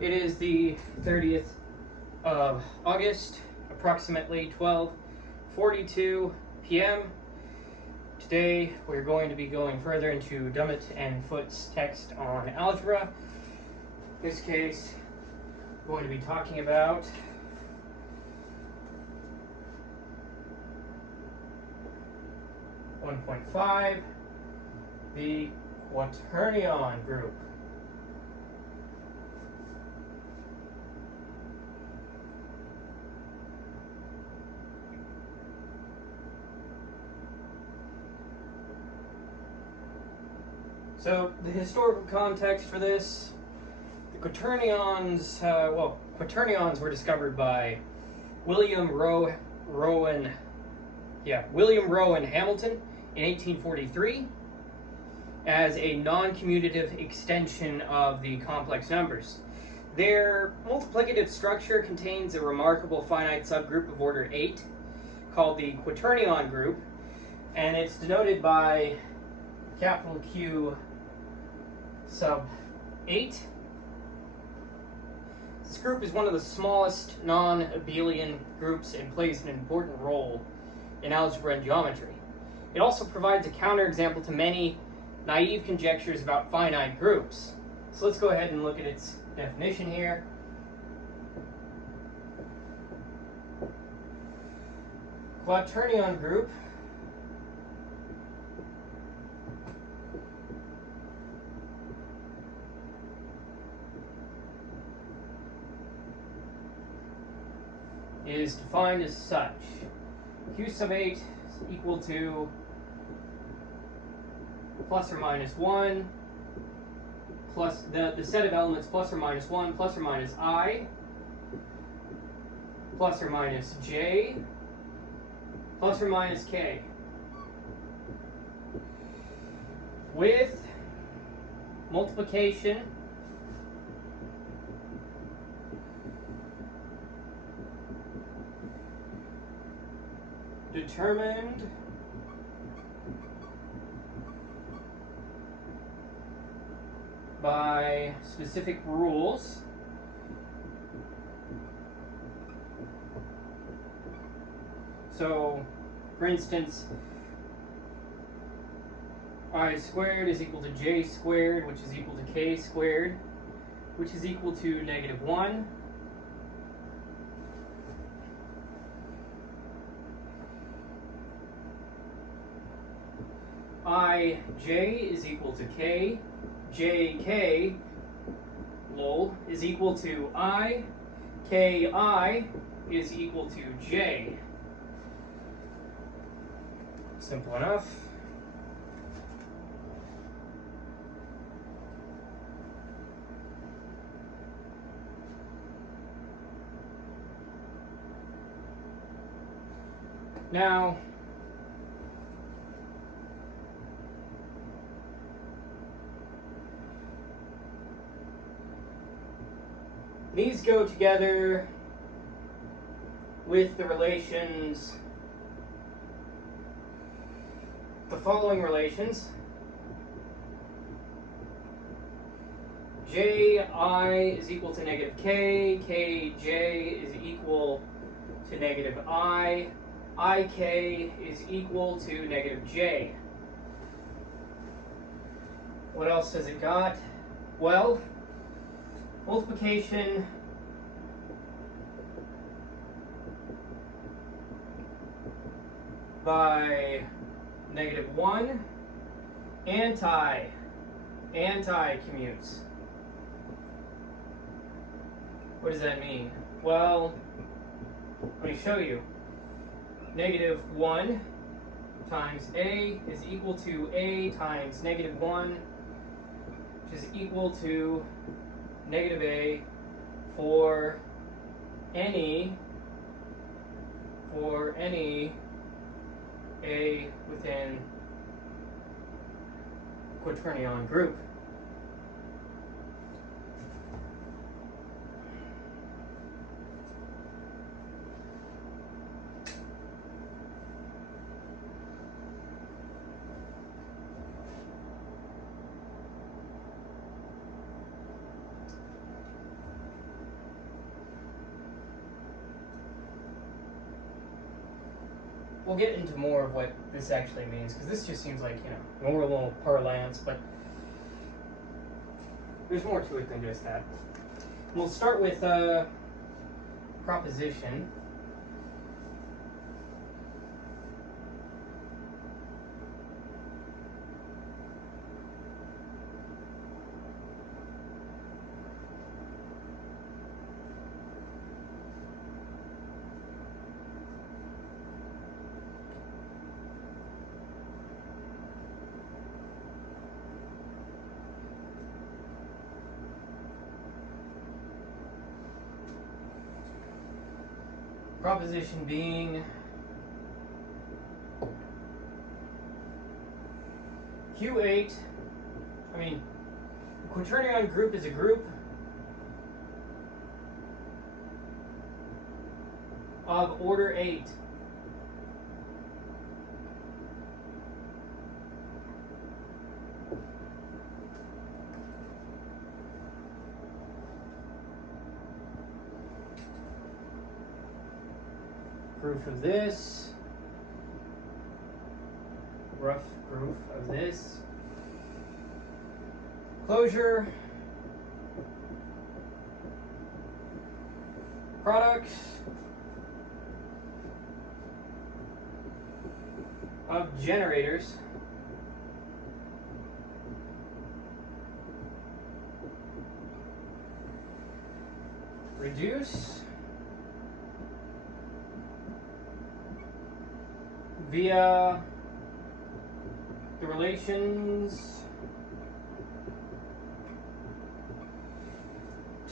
It is the 30th of August, approximately 12:42 p.m. Today we're going to be going further into Dummett and Foote's text on algebra. In this case, we're going to be talking about (1.5), the Quaternion Group. So the historical context for this, the Quaternions, Quaternions were discovered by William Rowan Hamilton in 1843 as a non-commutative extension of the complex numbers. Their multiplicative structure contains a remarkable finite subgroup of order 8 called the Quaternion Group, and it's denoted by capital Q sub 8. This group is one of the smallest non-abelian groups and plays an important role in algebra and geometry. It also provides a counterexample to many naive conjectures about finite groups. So let's go ahead and look at its definition here. Quaternion group is defined as such. Q sub 8 is equal to plus or minus 1 plus the set of elements plus or minus 1 plus or minus I plus or minus j plus or minus k, with multiplication determined by specific rules So, for instance, I squared is equal to j squared, which is equal to k squared, which is equal to -1. Ij is equal to k, jk, lol, is equal to I, ki is equal to j. Simple enough. Now, these go together with the relations, the following relations. Ji is equal to -k, kj is equal to -I, ik is equal to -j. What else has it got? Well, multiplication by -1, anti-commutes. What does that mean? Well, let me show you. -1 times a is equal to a times -1, which is equal to -a for any a within Quaternion group. we'll get into more of what this actually means, because this just seems like, you know, normal parlance, but there's more to it than just that. We'll start with proposition. Proposition being Q8, Quaternion group is a group of order 8. Proof of this, rough proof of this, closure, products of generators reduce via the relations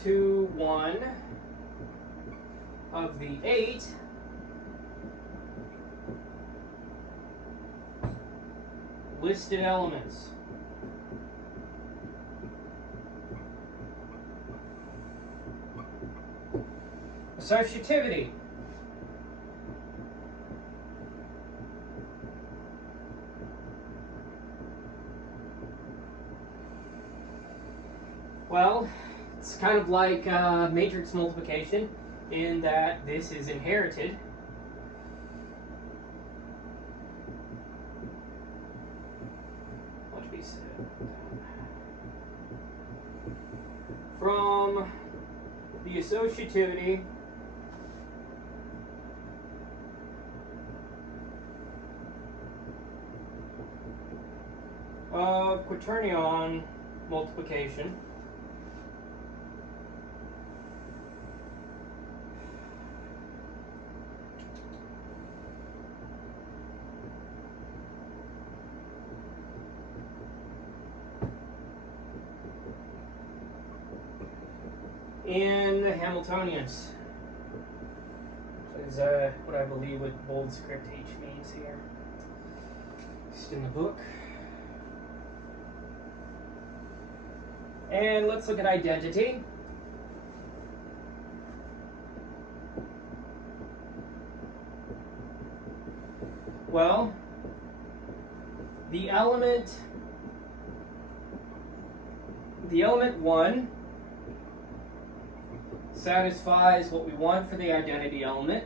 2, 1 of the 8 listed elements. Associativity. Well, it's kind of like matrix multiplication in that this is inherited. What should we say? From the associativity of quaternion multiplication. In the Hamiltonians. Is what I believe what bold script H means here. Just in the book. And let's look at identity. Well, the element 1 satisfies what we want for the identity element,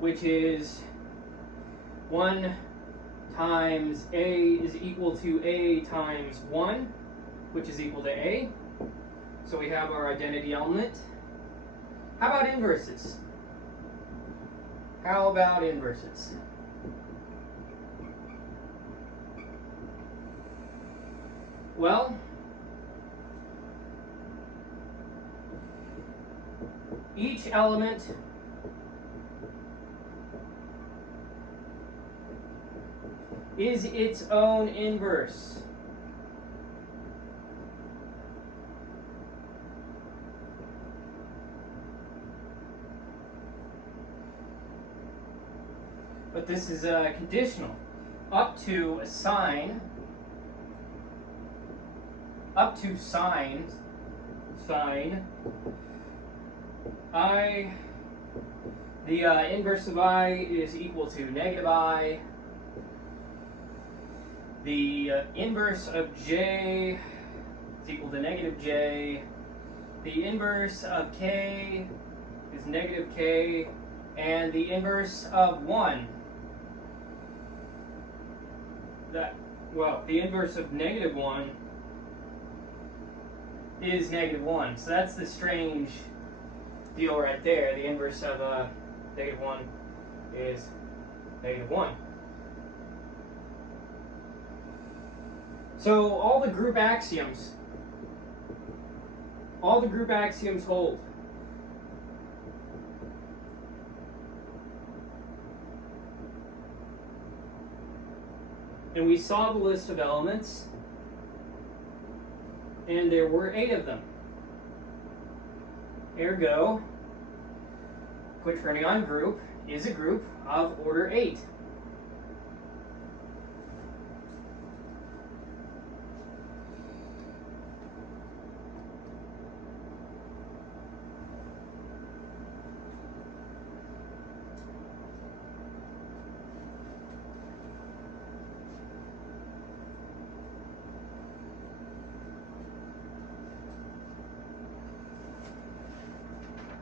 which is 1 times A is equal to A times 1, which is equal to A. So we have our identity element. How about inverses? How about inverses? Well, each element is its own inverse. But this is conditional up to a sign, up to sign I, the inverse of I is equal to negative I. The inverse of J is equal to negative J. The inverse of K is negative K. And the inverse of 1 the inverse of -1 is -1. So that's the strange deal right there. The inverse of -1 is -1. So all the group axioms hold. And we saw the list of elements, and there were 8 of them. Ergo, Quaternion Group is a group of order 8.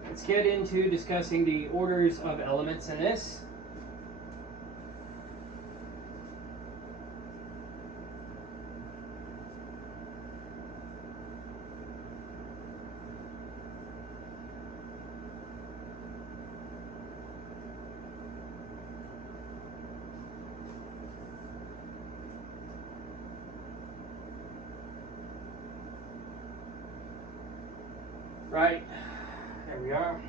Let's get into discussing the orders of elements in this. Right. There we are.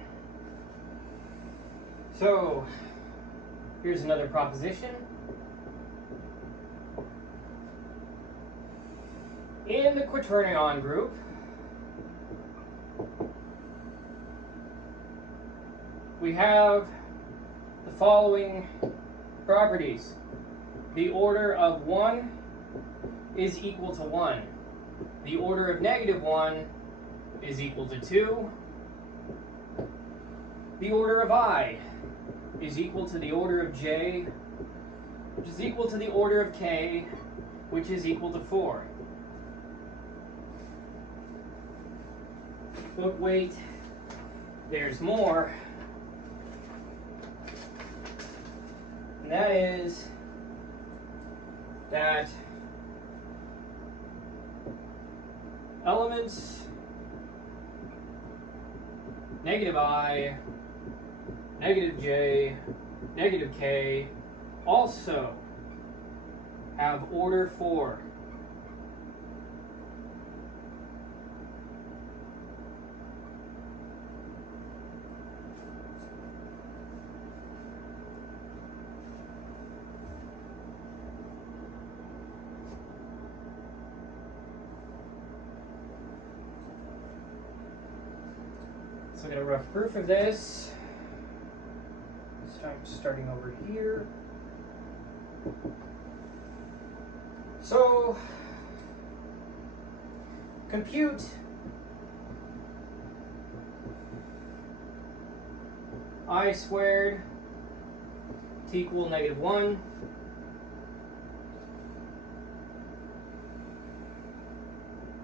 So, here's another proposition. In the Quaternion group, we have the following properties. The order of 1 is equal to 1. The order of -1 is equal to 2. The order of I is equal to the order of j, which is equal to the order of k, which is equal to 4. But wait, there's more. And that is that elements -I, -j, -k also have order 4. Let's look at a rough proof of this. This time starting over here. So, compute I squared to equal -1.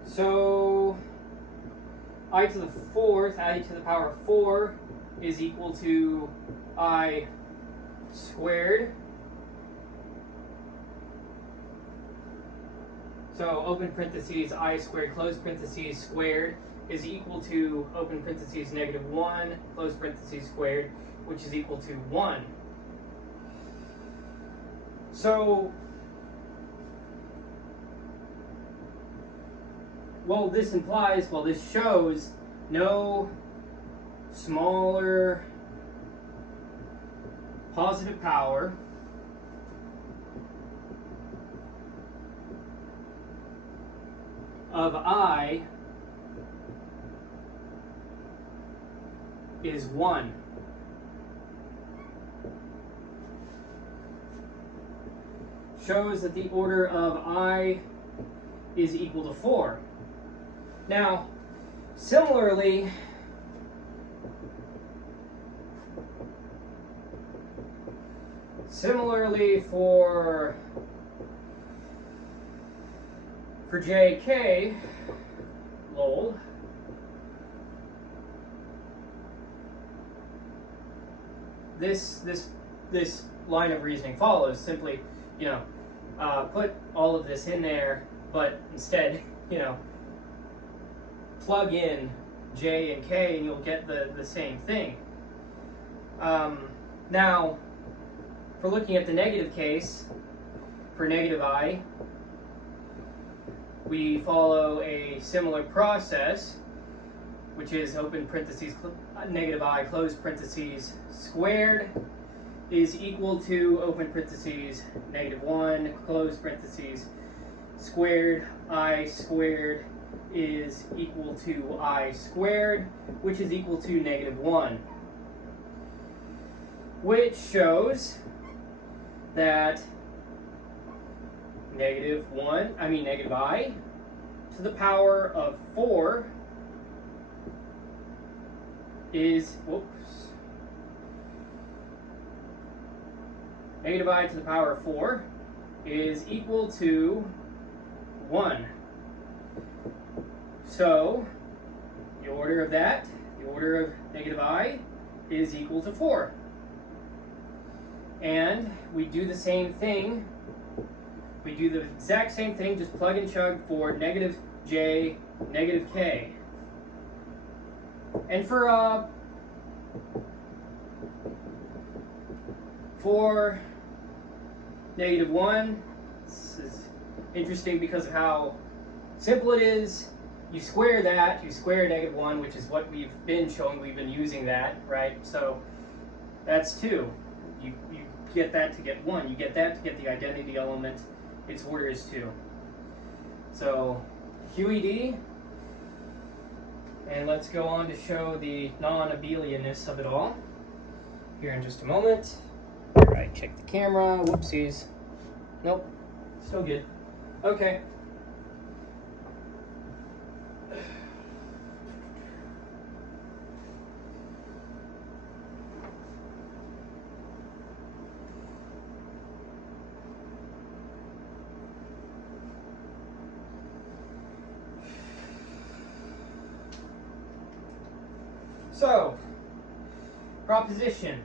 So, I to the 4th, I to the power 4 is equal to I squared. So open parentheses I squared, close parentheses squared is equal to open parentheses -1, close parentheses squared, which is equal to 1. So, well, this implies, well, this shows no smaller positive power of I is 1. Shows that the order of I is equal to 4. Now, similarly, for JK, lol, this line of reasoning follows. Simply, put all of this in there, but instead, you know, plug in J and K and you'll get the same thing. Now, for looking at the negative case, for negative I, we follow a similar process, which is open parentheses, negative I, close parentheses, squared is equal to open parentheses, negative 1, close parentheses, squared. I squared is equal to I squared, which is equal to negative 1. Which shows that negative I to the power of 4 is, negative I to the power of 4 is equal to 1. So, the order of that, the order of negative I is equal to 4. And we do the same thing. We do the exact same thing, just plug and chug for negative J, negative K. And for negative 1, this is interesting because of how simple it is. You square that, you square negative 1, which is what we've been showing, we've been using that, right? So that's 2. You get that to get 1. You get that to get the identity element. Its order is 2. So QED, and let's go on to show the non-abelianness of it all here in just a moment. All right, check the camera. Whoopsies. Nope, still good. Okay. So, proposition.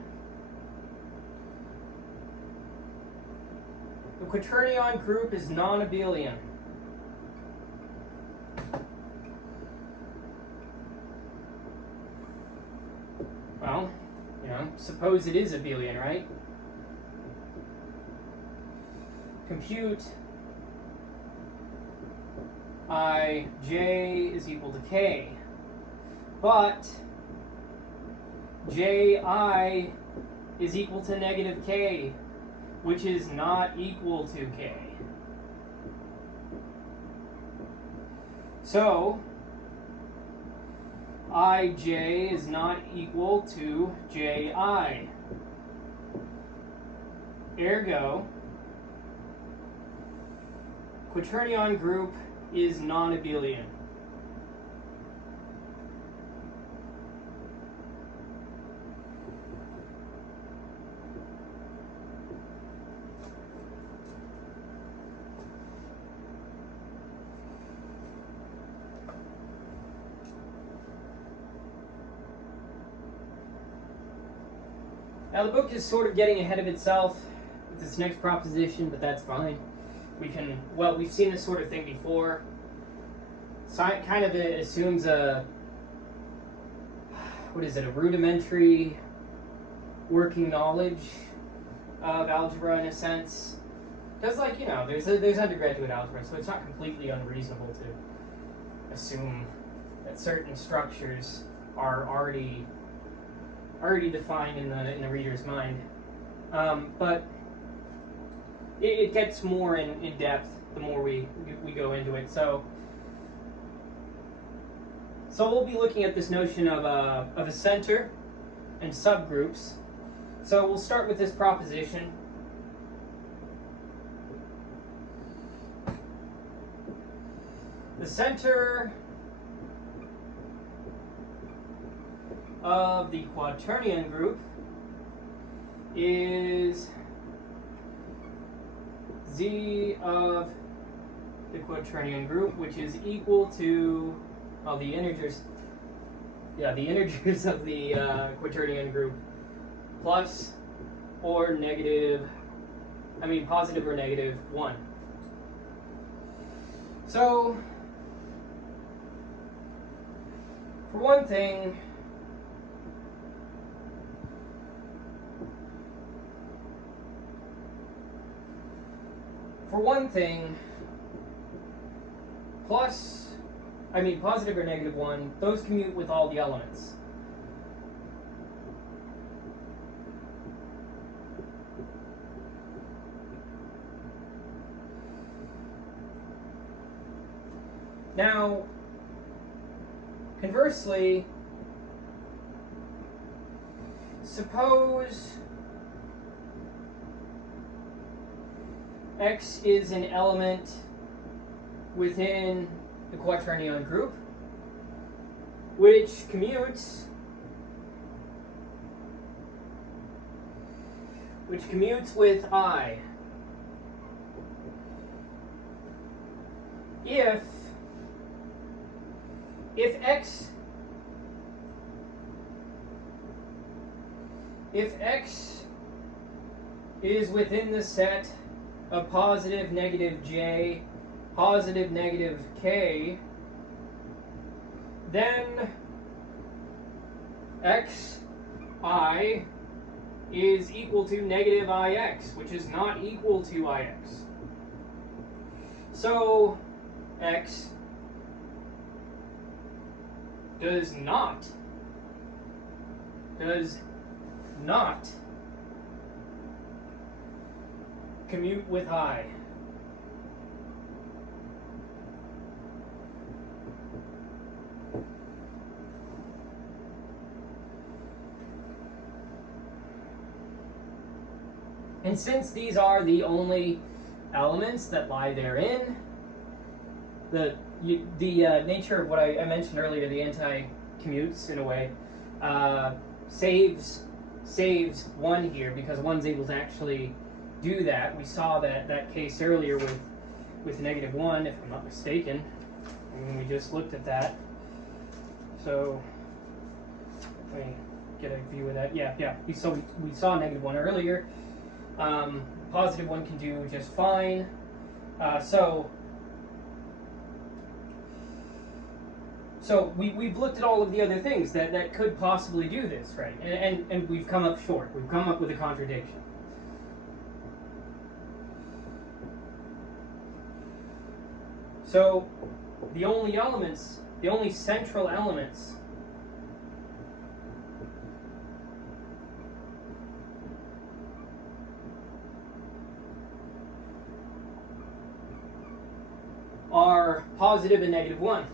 The Quaternion group is non-abelian. Well, you know, suppose it is abelian, right? Compute Ij is equal to K. But Ji is equal to negative K, which is not equal to K. So, Ij is not equal to Ji. Ergo, Quaternion group is non-abelian. Now the book is sort of getting ahead of itself with this next proposition, but that's fine. We've seen this sort of thing before. So it kind of assumes a rudimentary working knowledge of algebra in a sense. Because there's undergraduate algebra, so it's not completely unreasonable to assume that certain structures are already defined in the reader's mind, but it gets more in depth the more we go into it. So we'll be looking at this notion of a center and subgroups. So we'll start with this proposition. The center of the Quaternion group is Z of the Quaternion group, which is equal to, well, the integers of the Quaternion group plus or negative positive or negative 1. So, for one thing, positive or negative 1, those commute with all the elements. Now, conversely, suppose X is an element within the Quaternion group, which commutes with I. If X is within the set of positive, negative J, positive, negative K, then Xi is equal to negative Ix, which is not equal to Ix. So X does not commute with I. And since these are the only elements that lie therein, the nature of what I mentioned earlier, the anti-commutes in a way, saves 1 here, because 1's able to actually do that. We saw that case earlier with negative 1, if I'm not mistaken, and we just looked at that. So let me get a view of that. Yeah. We saw negative 1 earlier. Positive 1 can do just fine. So we've looked at all of the other things that could possibly do this, right? And we've come up short. We've come up with a contradiction. So the only central elements are positive and negative 1.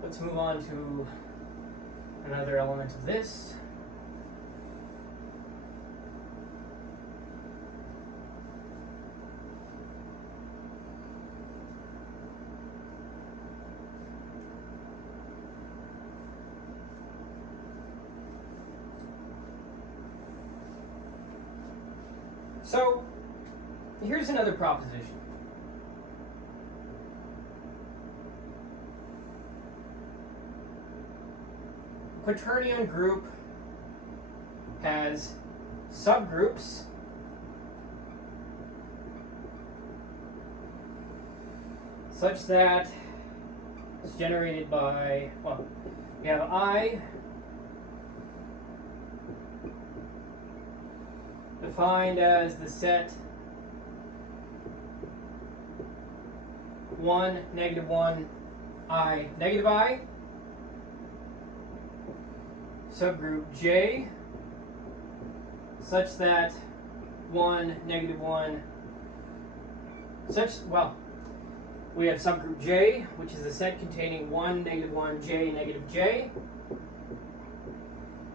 Let's move on to another element of this. So here's another proposition. Quaternion group has subgroups such that it's generated by, well, we have I defined as the set 1, negative 1, I, negative I. Subgroup J such that 1, negative 1, we have subgroup J, which is a set containing 1, negative 1, J, negative J,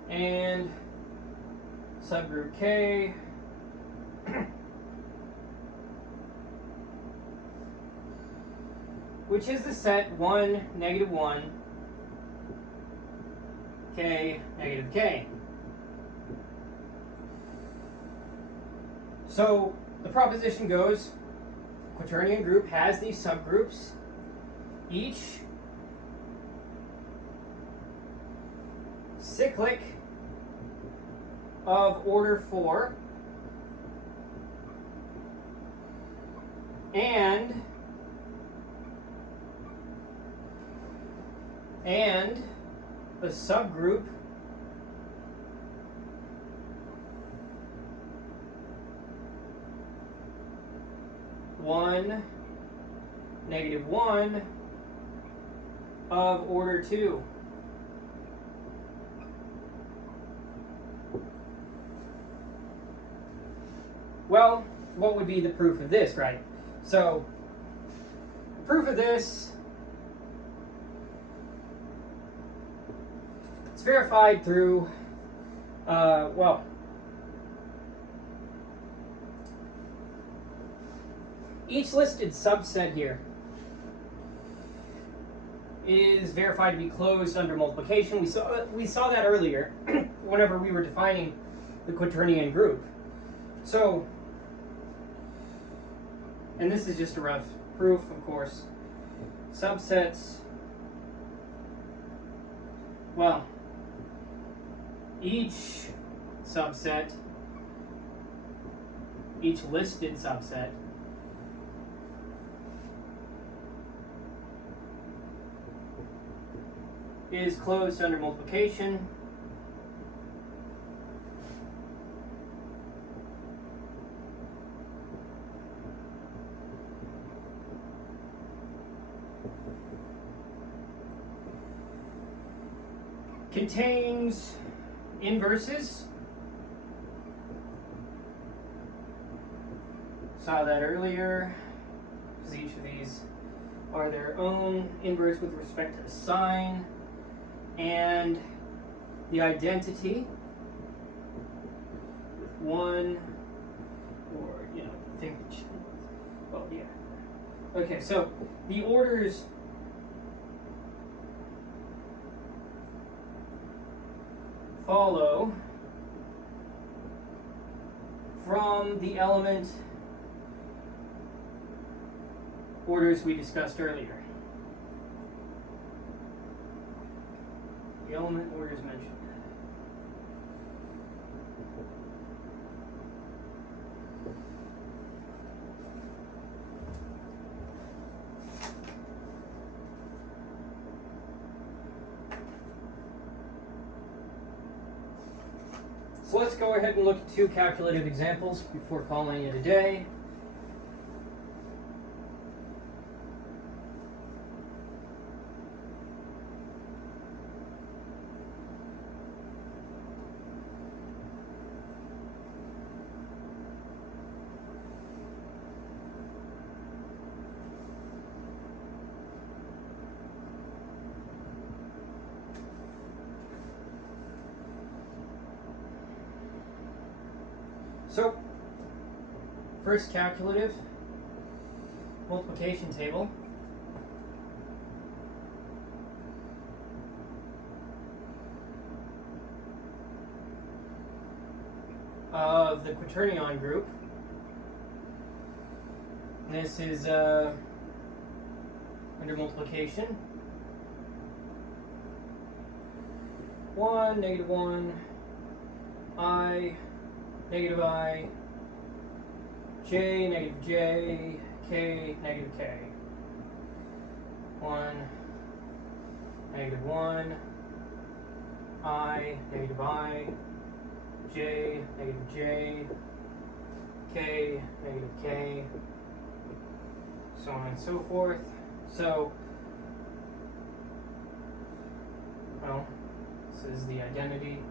and subgroup K, which is the set 1, negative 1, k, negative k. So the proposition goes, Quaternion group has these subgroups, each cyclic of order 4, and a subgroup (1, -1) of order 2. Well, what would be the proof of this, right? So, the proof of this, it's verified through, well, each listed subset here is verified to be closed under multiplication. We saw that earlier whenever we were defining the Quaternion group. So, and this is just a rough proof, of course. Subsets, well, each subset, each listed subset is closed under multiplication. Contains inverses. Saw that earlier, because each of these are their own inverse with respect to the sign and the identity with 1 or, think, well, yeah. Okay, so the orders follow from the element orders we discussed earlier. The element orders mentioned. So let's go ahead and look at 2 calculative examples before calling it a day. So, first calculative multiplication table. Of the Quaternion group. This is under multiplication. 1, -1, I, -I, j, -j, k, -k. 1, -1, I, I, j, -j, k, -k, so on and so forth. So, well, this is the identity.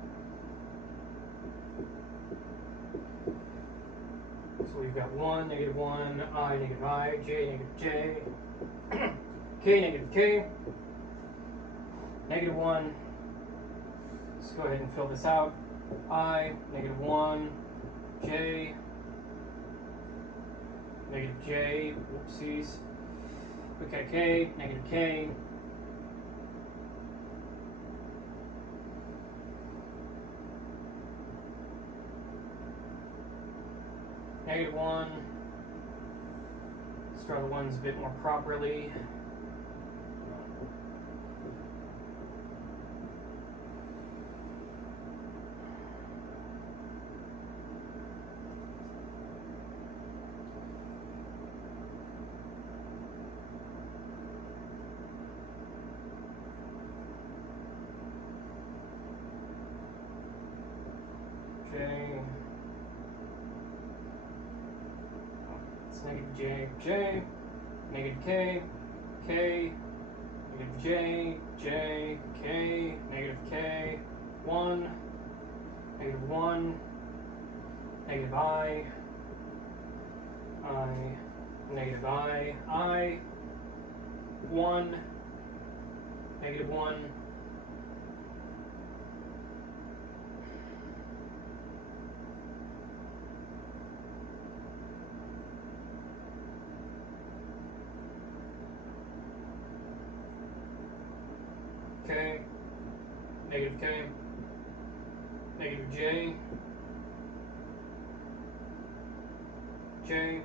So we've got 1, -1, I, j, j, k, k, -1. Let's go ahead and fill this out. I, -1, j, j, whoopsies. Okay, k, -k, negative 1. Let's draw the ones a bit more properly. J. It's negative J, J, negative K, K, negative J, J, K, negative K, 1, negative 1, negative I, negative I, 1, negative 1, K, negative K, negative J, J,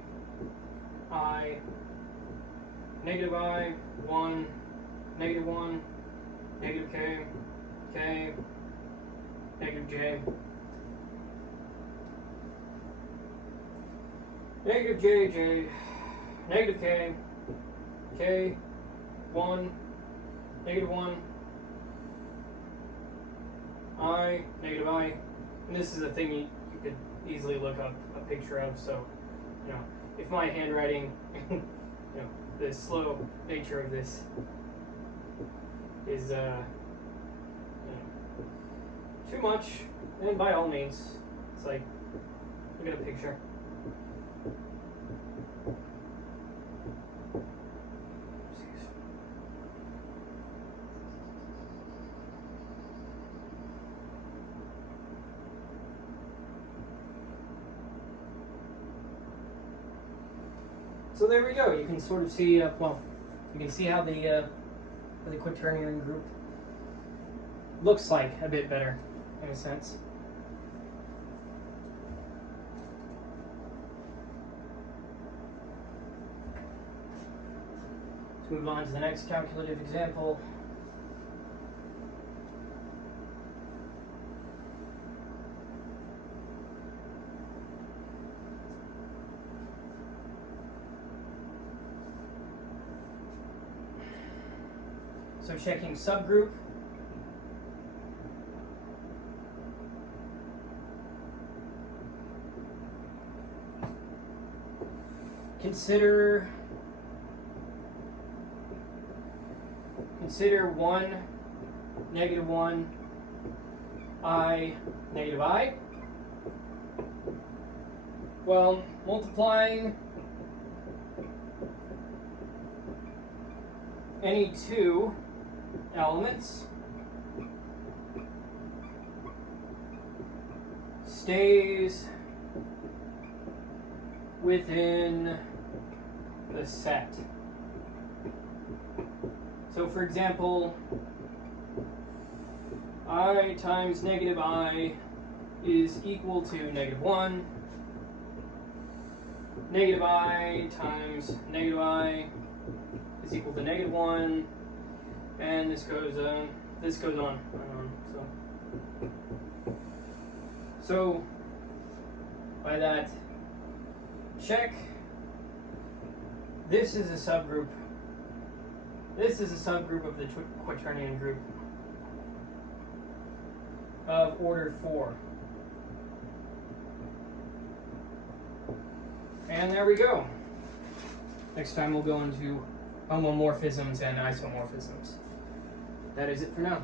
I, negative I, 1, negative 1, negative K, K, negative J, negative J, J, negative K, K, 1, negative 1, I, negative I. And this is a thing you could easily look up a picture of, so, you know, if my handwriting, you know, the slow nature of this is, you know, too much, then by all means, it's like, look at a picture. So there we go. You can sort of see, well, you can see how the Quaternion group looks like a bit better, in a sense. Let's move on to the next calculative example. So checking subgroup. Consider 1, negative 1, I, negative I. Well, multiplying any two elements stays within the set. So for example, I times negative I is equal to negative 1. Negative I times negative I is equal to negative 1. And this goes on. So by that, check. This is a subgroup. This is a subgroup of the Quaternion group of order 4. And there we go. Next time we'll go into homomorphisms and isomorphisms. That is it for now.